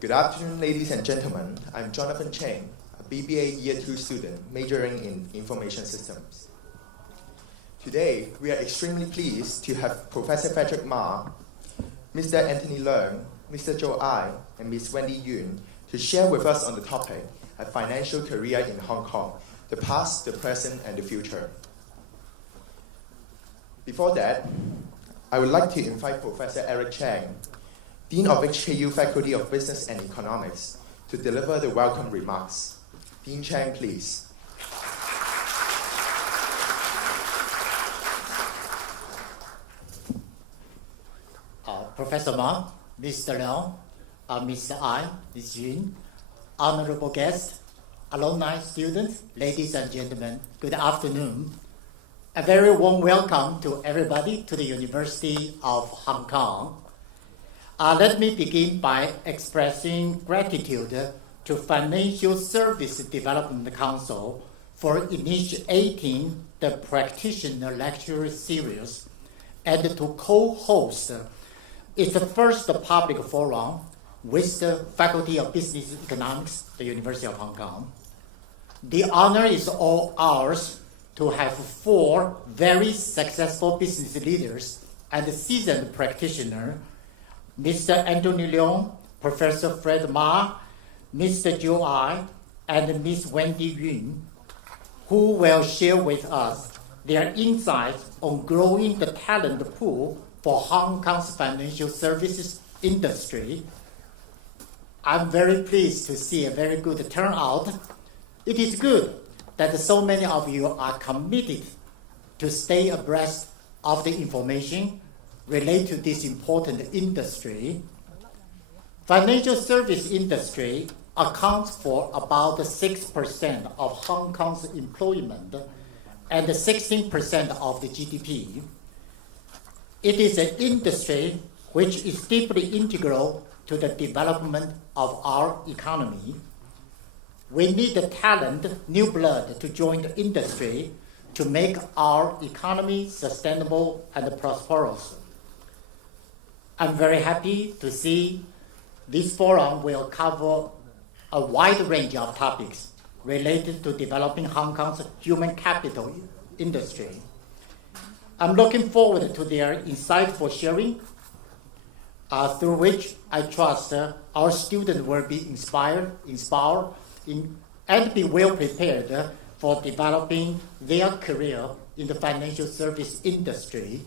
Good afternoon, ladies and gentlemen. I'm Jonathan Cheng, a BBA Year 2 student majoring in Information Systems. Today, we are extremely pleased to have Professor Frederick Ma, Mr. Anthony Leung, Mr. Joe Ai, and Ms. Wendy Yun to share with us on the topic, a financial career in Hong Kong, the past, the present, and the future. Before that, I would like to invite Professor Eric Chang, Dean of HKU Faculty of Business and Economics, to deliver the welcome remarks. Dean Chang, please. Professor Ma, Mr. Leung, Mr. Ai, Ms. Yun, honorable guests, alumni, students, ladies and gentlemen, good afternoon. A very warm welcome to everybody to the University of Hong Kong. Let me begin by expressing gratitude to Financial Service Development Council for initiating the Practitioner lecture series and to co-host its first public forum with the Faculty of Business Economics, the University of Hong Kong. The honor is all ours to have 4 very successful business leaders and seasoned practitioners, Mr. Anthony Leung, Professor Fred Ma, Mr. Joe Ai, and Ms. Wendy Yun, who will share with us their insights on growing the talent pool for Hong Kong's financial services industry. I'm very pleased to see a very good turnout. It is good that so many of you are committed to stay abreast of the information related to this important industry. Financial service industry accounts for about 6% of Hong Kong's employment and 16% of the GDP. It is an industry which is deeply integral to the development of our economy. We need the talent, new blood to join the industry to make our economy sustainable and prosperous. I'm very happy to see this forum will cover a wide range of topics related to developing Hong Kong's human capital industry. I'm looking forward to their insightful sharing, through which I trust our students will be inspired, and be well prepared for developing their career in the financial service industry.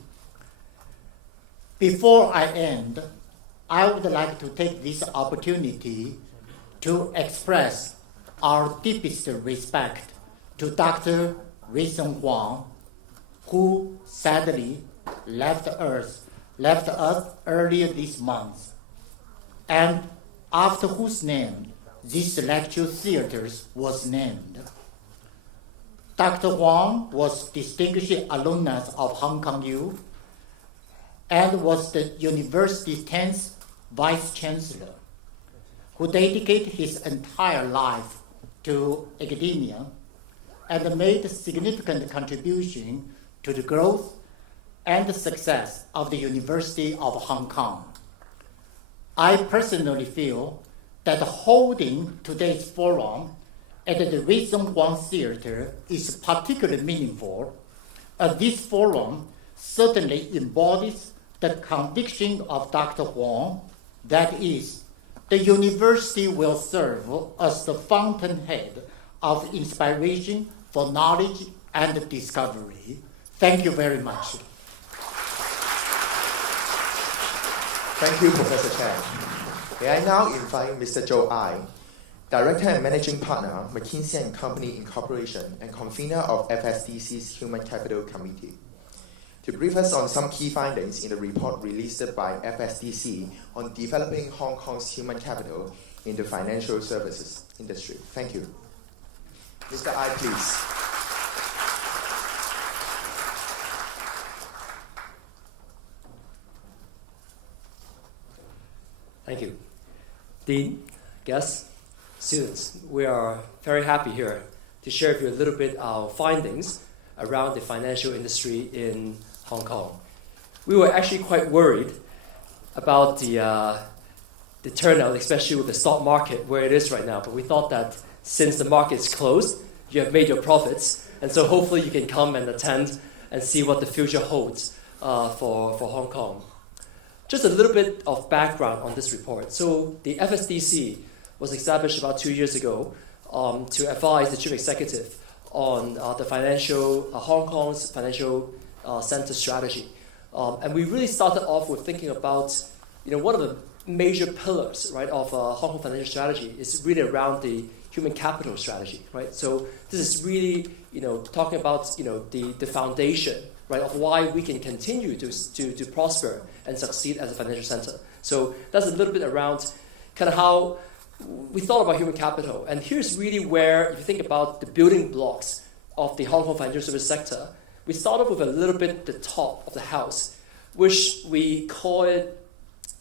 Before I end, I would like to take this opportunity to express our deepest respect to Dr. Rison Huang, who sadly left us earlier this month, and after whose name this lecture series was named. Dr. Huang was distinguished alumnus of Hong Kong U and was the university's 10th Vice Chancellor, who dedicated his entire life to academia and made a significant contribution to the growth and the success of the University of Hong Kong. I personally feel that holding today's forum at the Rison Huang Theater is particularly meaningful, as this forum certainly embodies the conviction of Dr. Huang, that is, the university will serve as the fountainhead of inspiration for knowledge and discovery. Thank you very much. Thank you, Professor Chang. May I now invite Mr. Joe Ai, Director and Managing Partner, McKinsey & Company Incorporation, and convener of FSDC's Human Capital Committee, to brief us on some key findings in the report released by FSDC on developing Hong Kong's human capital in the financial services industry. Thank you. Mr. Ai, please. Thank you. Dean, guests, students, we are very happy here to share with you a little bit our findings around the financial industry in Hong Kong. We were actually quite worried about the the turnout, especially with the stock market where it is right now. But we thought that since the market is closed, you have made your profits, and so hopefully you can come and attend and see what the future holds for Hong Kong. Just a little bit of background on this report. So the FSDC was established about 2 years ago to advise the chief executive on the Hong Kong's financial center strategy. And we really started off with thinking about, one of the major pillars, right, of Hong Kong financial strategy is really around the human capital strategy, right? So this is really, talking about, the foundation, right, of why we can continue to prosper and succeed as a financial center. So that's a little bit around kind of how we thought about human capital. And here's really where, if you think about the building blocks of the Hong Kong financial service sector, we start off with a little bit the top of the house, which we call it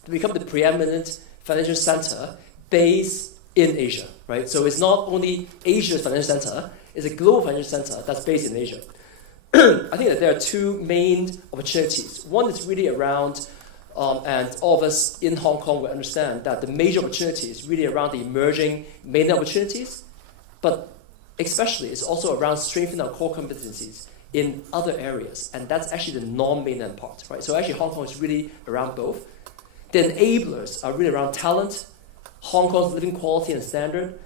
to become the preeminent financial center based in Asia, right? So it's not only Asia's financial center, it's a global financial center that's based in Asia. I think that there are two main opportunities. One is really around, and all of us in Hong Kong will understand that the major opportunity is really around the emerging mainland opportunities, but especially it's also around strengthening our core competencies in other areas, and that's actually the non-mainland part, right? So actually Hong Kong is really around both. The enablers are really around talent, Hong Kong's living quality and standard,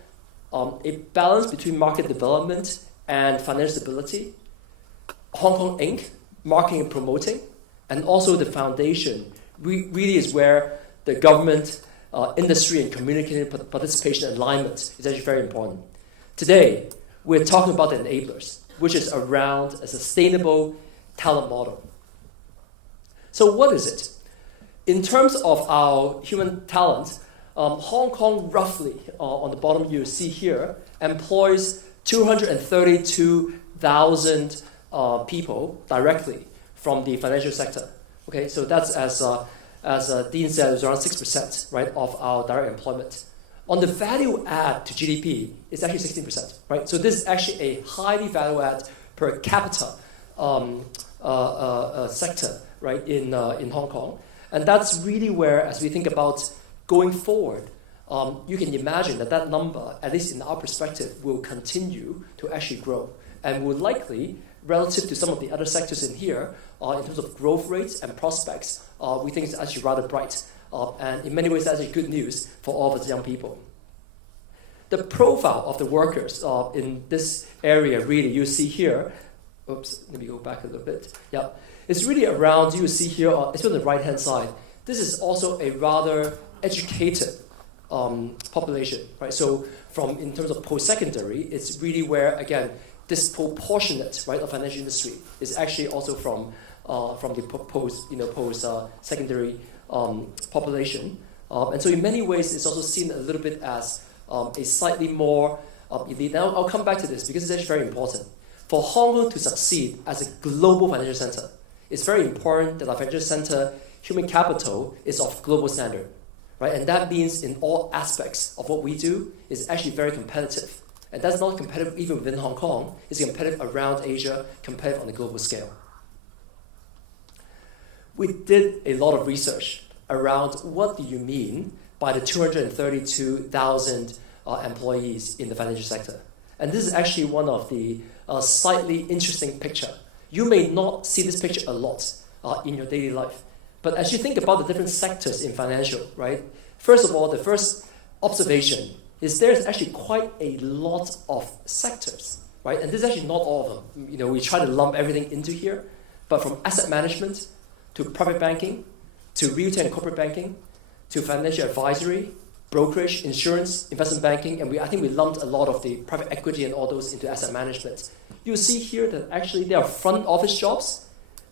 a balance between market development and financial stability, Hong Kong Inc., marketing and promoting, and also the foundation really is where the government, industry, and community participation alignment is actually very important. Today, we're talking about the enablers, which is around a sustainable talent model. So what is it? In terms of our human talent, Hong Kong roughly, on the bottom you see here, employs 232,000 people directly from the financial sector. Okay, so that's as Dean said, it's around 6%, right, of our direct employment. On the value add to GDP, it's actually 16%, right? So this is actually a highly value add per capita sector, right, in Hong Kong. And that's really where, as we think about going forward, you can imagine that number, at least in our perspective, will continue to actually grow and will likely, relative to some of the other sectors in here, in terms of growth rates and prospects, we think it's actually rather bright. And in many ways, that's good news for all of us young people. The profile of the workers in this area, really, you see here, oops, let me go back a little bit. Yeah, it's really around, you see here, it's on the right-hand side. This is also a rather educated population, right? So in terms of post-secondary, it's really where, again, disproportionate, right, of financial industry is actually also from the post-secondary population. And so in many ways, it's also seen a little bit as a slightly more elite. Now, I'll come back to this because it's actually very important. For Hong Kong to succeed as a global financial center, it's very important that our financial center human capital is of global standard, right? And that means in all aspects of what we do is actually very competitive. And that's not competitive even within Hong Kong, it's competitive around Asia, competitive on a global scale. We did a lot of research around what do you mean by the 232,000 employees in the financial sector. And this is actually one of the slightly interesting picture. You may not see this picture a lot in your daily life. But as you think about the different sectors in financial, right? First of all, the first observation is there's actually quite a lot of sectors, right? And this is actually not all of them. We try to lump everything into here, but from asset management to private banking, to retail and corporate banking, to financial advisory, brokerage, insurance, investment banking, and I think we lumped a lot of the private equity and all those into asset management. You see here that actually there are front office jobs,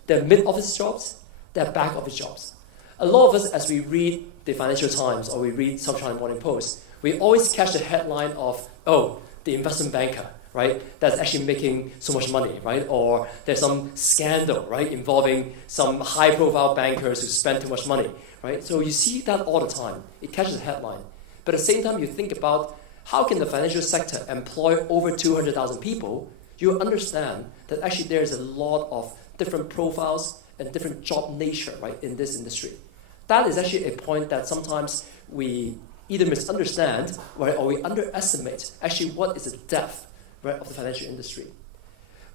there are mid office jobs, there are back office jobs. A lot of us, as we read the Financial Times or we read some China Morning Post, we always catch the headline of, oh, the investment banker, right? That's actually making so much money, right? Or there's some scandal, right? Involving some high-profile bankers who spend too much money, right? So you see that all the time. It catches the headline. But at the same time, you think about how can the financial sector employ over 200,000 people, you understand that actually there's a lot of different profiles and different job nature, right, in this industry. That is actually a point that sometimes we either misunderstand, right, or we underestimate actually what is the depth, right, of the financial industry.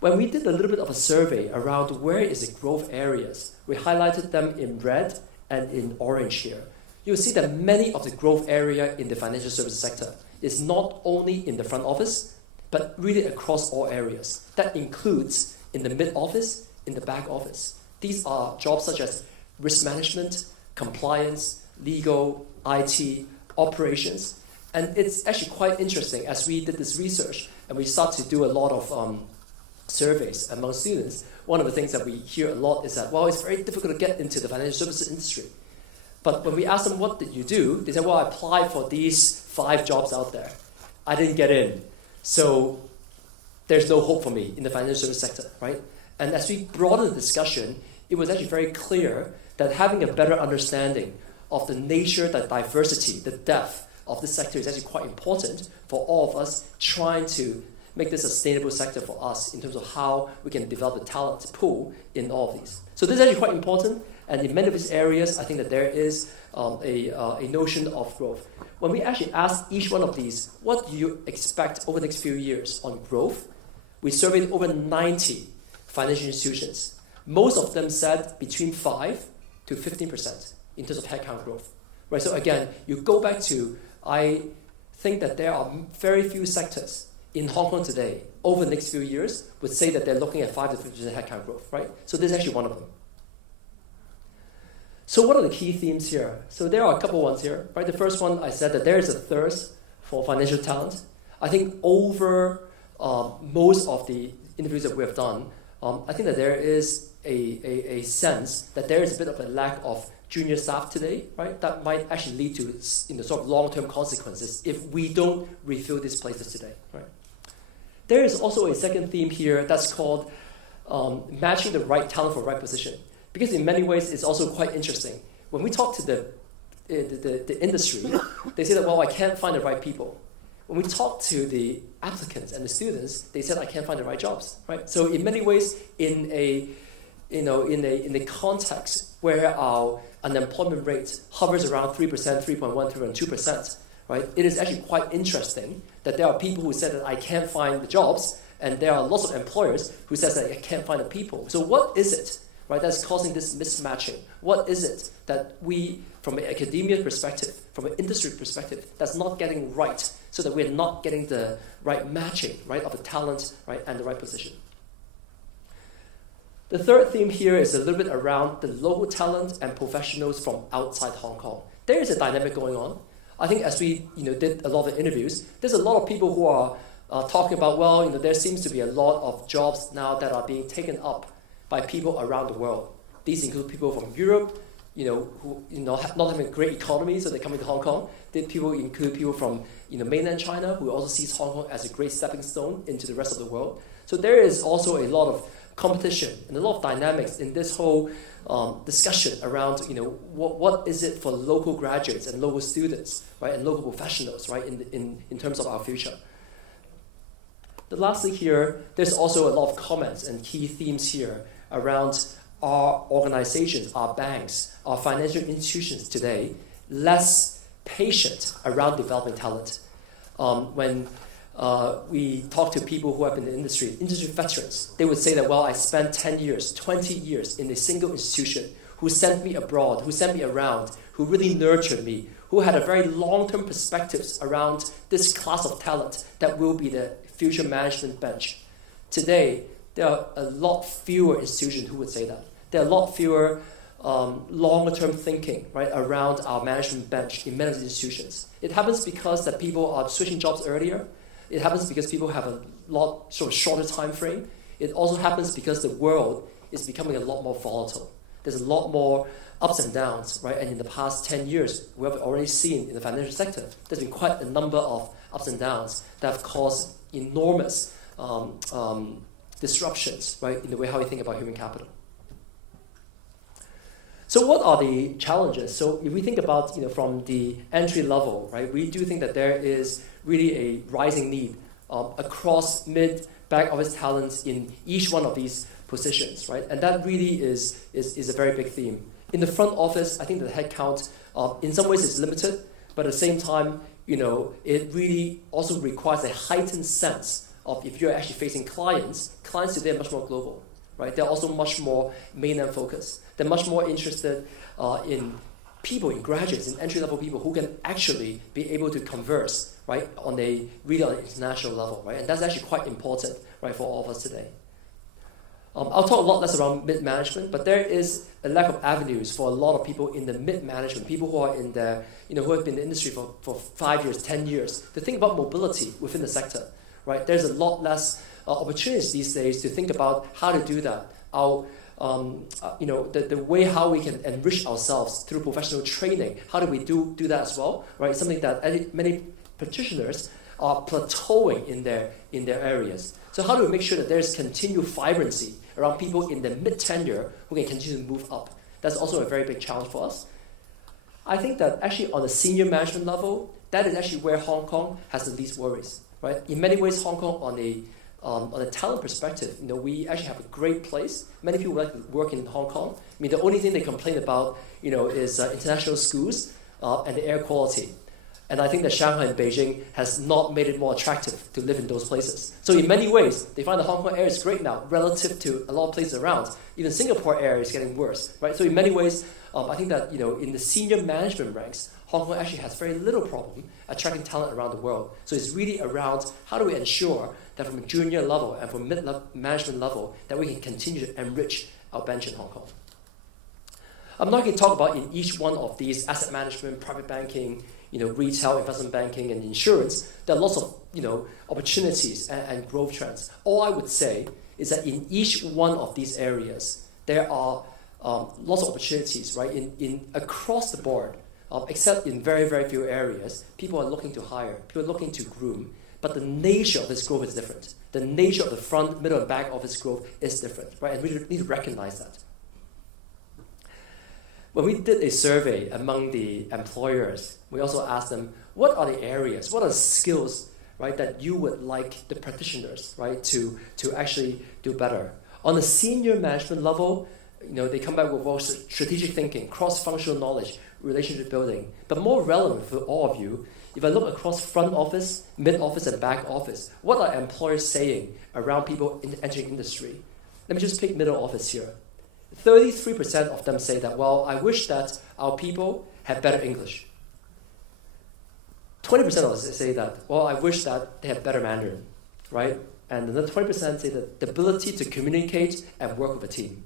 When we did a little bit of a survey around where is the growth areas, we highlighted them in red and in orange here. You'll see that many of the growth area in the financial services sector is not only in the front office, but really across all areas. That includes in the mid office, in the back office. These are jobs such as risk management, compliance, legal, IT, operations. And it's actually quite interesting as we did this research and we start to do a lot of surveys among students. One of the things that we hear a lot is that, well, it's very difficult to get into the financial services industry. But when we ask them, what did you do? They say, well, I applied for these 5 jobs out there. I didn't get in. So there's no hope for me in the financial service sector, right? And as we broadened the discussion, it was actually very clear that having a better understanding of the nature, the diversity, the depth of this sector is actually quite important for all of us trying to make this a sustainable sector for us in terms of how we can develop the talent pool in all of these. So this is actually quite important, and in many of these areas, I think that there is a notion of growth. When we actually ask each one of these, what do you expect over the next few years on growth? We surveyed over 90 financial institutions. Most of them said between 5 to 15% in terms of headcount growth. Right? So again, you go back to, I think that there are very few sectors in Hong Kong today, over the next few years, would say that they're looking at 5 to 15% headcount growth, right? So this is actually one of them. So what are the key themes here? So there are a couple ones here, right? The first one, I said that there is a thirst for financial talent. I think over most of the interviews that we have done, I think that there is a sense that there is a bit of a lack of junior staff today, right? That might actually lead to sort of long-term consequences if we don't refill these places today, right? There is also a second theme here that's called matching the right talent for the right position. Because in many ways, it's also quite interesting. When we talk to the industry, they say that, well, I can't find the right people. When we talk to the applicants and the students, they said, I can't find the right jobs, right? So in many ways, in a context where our unemployment rate hovers around 3%, 3.1, 3.2%, right? It is actually quite interesting that there are people who said that I can't find the jobs, and there are lots of employers who says that I can't find the people. So what is it, right, that's causing this mismatching? What is it that we, from an academia perspective, from an industry perspective, that's not getting right, so that we're not getting the right matching, right, of the talent, right, and the right position? The third theme here is a little bit around the local talent and professionals from outside Hong Kong. There is a dynamic going on. I think as we did a lot of interviews, there's a lot of people who are talking about, well, there seems to be a lot of jobs now that are being taken up by people around the world. These include people from Europe, who not having a great economy, so they're coming to Hong Kong. People include people from mainland China, who also sees Hong Kong as a great stepping stone into the rest of the world. So there is also a lot of competition and a lot of dynamics in this whole discussion around what is it for local graduates and local students, right, and local professionals, right, in terms of our future. Lastly here, there's also a lot of comments and key themes here around our organizations, our banks, our financial institutions today less patient around developing talent. When we talk to people who have been in the industry veterans, they would say that, well, I spent 10 years, 20 years in a single institution who sent me abroad, who sent me around, who really nurtured me, who had a very long-term perspectives around this class of talent that will be the future management bench. Today, there are a lot fewer institutions who would say that. There are a lot fewer longer-term thinking, right, around our management bench in many institutions. It happens because that people are switching jobs earlier. It happens because people have a lot sort of shorter time frame. It also happens because the world is becoming a lot more volatile. There's a lot more ups and downs, right? And in the past 10 years, we have already seen in the financial sector, there's been quite a number of ups and downs that have caused enormous disruptions, right, in the way how we think about human capital. So what are the challenges? So if we think about, from the entry level, right, we do think that there is really a rising need across mid, back office talents in each one of these positions, right? And that really is a very big theme. In the front office, I think the headcount, in some ways, is limited, but at the same time, it really also requires a heightened sense of if you're actually facing clients today are much more global, right? They're also much more mainland focused. They're much more interested in people, in graduates, in entry-level people who can actually be able to converse, right, on an international level, right? And that's actually quite important, right, for all of us today. I'll talk a lot less around mid-management, but there is a lack of avenues for a lot of people in the mid-management, people who are in the, who have been in the industry for 5 years, 10 years, to think about mobility within the sector, right? There's a lot less opportunities these days to think about how to do that. The way how we can enrich ourselves through professional training, how do we do that as well, right? Something that many practitioners are plateauing in their areas. So how do we make sure that there's continued vibrancy around people in the mid-tenure who can continue to move up? That's also a very big challenge for us. I think that actually on the senior management level, that is actually where Hong Kong has the least worries, right? In many ways, Hong Kong on a talent perspective, we actually have a great place. Many people like to work in Hong Kong. I mean, the only thing they complain about, is international schools and the air quality. And I think that Shanghai and Beijing has not made it more attractive to live in those places. So in many ways, they find the Hong Kong air is great now relative to a lot of places around. Even Singapore air is getting worse, right? So in many ways, I think that in the senior management ranks, Hong Kong actually has very little problem attracting talent around the world. So it's really around how do we ensure that from a junior level and from mid-management level that we can continue to enrich our bench in Hong Kong. I'm not going to talk about in each one of these asset management, private banking, retail, investment banking, and insurance. There are lots of opportunities and growth trends. All I would say is that in each one of these areas, there are lots of opportunities, right? In across the board, except in very, very few areas, people are looking to hire, people are looking to groom. But the nature of this growth is different. The nature of the front, middle, and back office growth is different, right? And we need to recognize that. When we did a survey among the employers, we also asked them, what are the areas, what are the skills, right, that you would like the practitioners, right, to actually do better? On the senior management level, they come back with both strategic thinking, cross-functional knowledge, relationship building. But more relevant for all of you, if I look across front office, mid office, and back office, what are employers saying around people entering industry? Let me just pick middle office here. 33% of them say that, well, I wish that our people had better English. 20% of us say that, well, I wish that they had better Mandarin, right? And another 20% say that the ability to communicate and work with a team.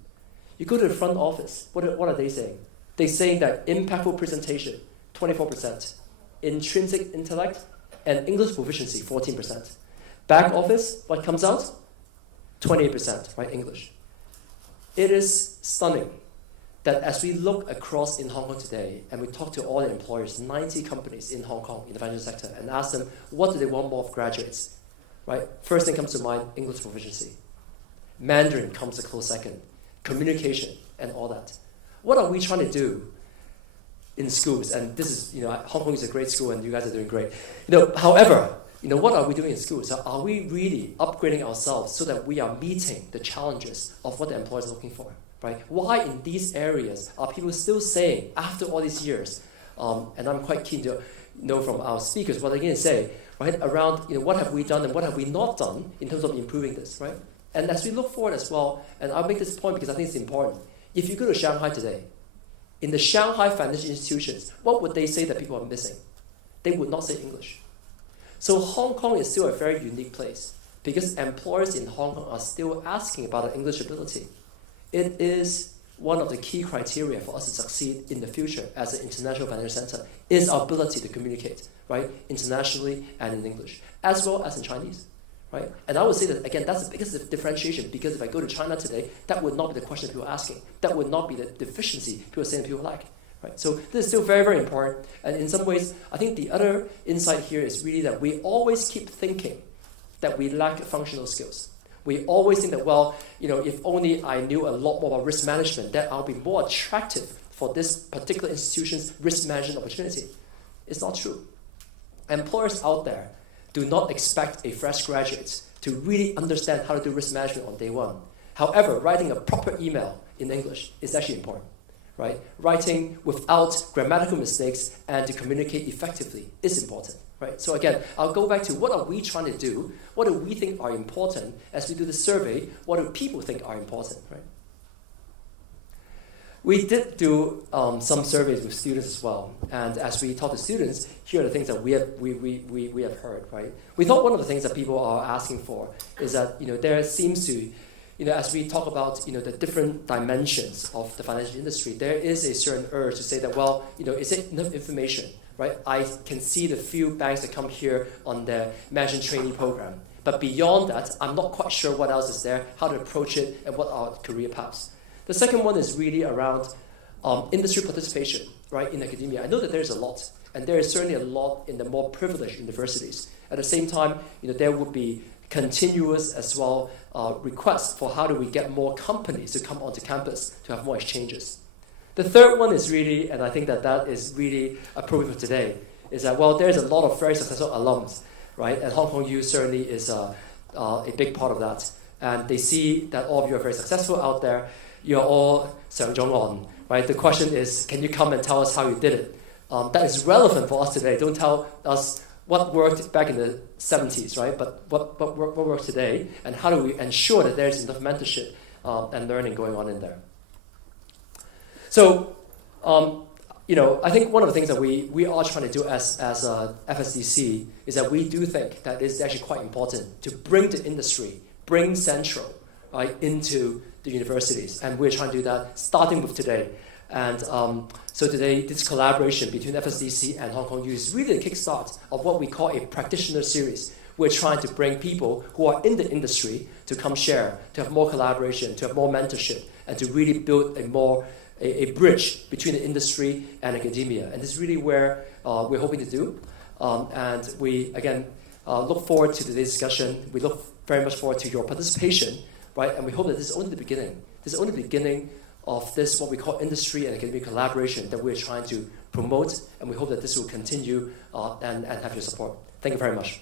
You go to the front office, what are they saying? They're saying that impactful presentation, 24%. Intrinsic intellect and English proficiency, 14%. Back office, what comes out? 28%, right, English. It is stunning that as we look across in Hong Kong today and we talk to all the employers, 90 companies in Hong Kong in the financial sector, and ask them what do they want more of graduates, right? First thing comes to mind, English proficiency. Mandarin comes a close second. Communication and all that. What are we trying to do in schools? And this is, Hong Kong is a great school and you guys are doing great. However, what are we doing in schools? So are we really upgrading ourselves so that we are meeting the challenges of what the employers are looking for, right? Why in these areas are people still saying, after all these years, and I'm quite keen to know from our speakers what they're going to say, right, around what have we done and what have we not done in terms of improving this, right? And as we look forward as well, and I'll make this point because I think it's important, if you go to Shanghai today, in the Shanghai financial institutions, what would they say that people are missing? They would not say English. So Hong Kong is still a very unique place because employers in Hong Kong are still asking about our English ability. It is one of the key criteria for us to succeed in the future as an international financial center is our ability to communicate, right, internationally and in English, as well as in Chinese, right? And I would say that, again, that's the biggest differentiation because if I go to China today, that would not be the question people are asking. That would not be the deficiency people are saying people lack. Right? So this is still very, very important. And in some ways, I think the other insight here is really that we always keep thinking that we lack functional skills. We always think that, well, if only I knew a lot more about risk management, that I'll be more attractive for this particular institution's risk management opportunity. It's not true. Employers out there do not expect a fresh graduate to really understand how to do risk management on day one. However, writing a proper email in English is actually important. right? Writing without grammatical mistakes and to communicate effectively is important, right? So again, I'll go back to what are we trying to do? What do we think are important? As we do the survey, what do people think are important, right? We did do some surveys with students as well, and as we talk to students, here are the things that we have heard, right? We thought one of the things that people are asking for is that there seems to, as we talk about the different dimensions of the financial industry, there is a certain urge to say that, well, is it enough information, right? I can see the few banks that come here on the management trainee program, but beyond that, I'm not quite sure what else is there, how to approach it, and what are career paths. The second one is really around industry participation, right, in academia. I know that there's a lot, and there is certainly a lot in the more privileged universities. At the same time, there would be continuous as well requests for how do we get more companies to come onto campus to have more exchanges. The third one is really, and I think that is really appropriate for today, is that, well, there's a lot of very successful alums, right, and Hong Kong U certainly is a big part of that. And they see that all of you are very successful out there. You're all 上咗岸, right? The question is, can you come and tell us how you did it? That is relevant for us today. Don't tell us what worked back in the 70s, right? But what works today, and how do we ensure that there's enough mentorship and learning going on in there? So, I think one of the things that we are trying to do as a FSDC is that we do think that it's actually quite important to bring the industry, bring Central, right, into the universities, and we're trying to do that starting with today. And so today, this collaboration between FSDC and Hong Kong U is really a kickstart of what we call a practitioner series. We're trying to bring people who are in the industry to come share, to have more collaboration, to have more mentorship, and to really build a bridge between the industry and academia. And this is really where we're hoping to do. And we, again, look forward to today's discussion. We look very much forward to your participation, right? And we hope that this is only the beginning. This is only the beginning of this, what we call industry and academic collaboration that we're trying to promote. And we hope that this will continue and have your support. Thank you very much.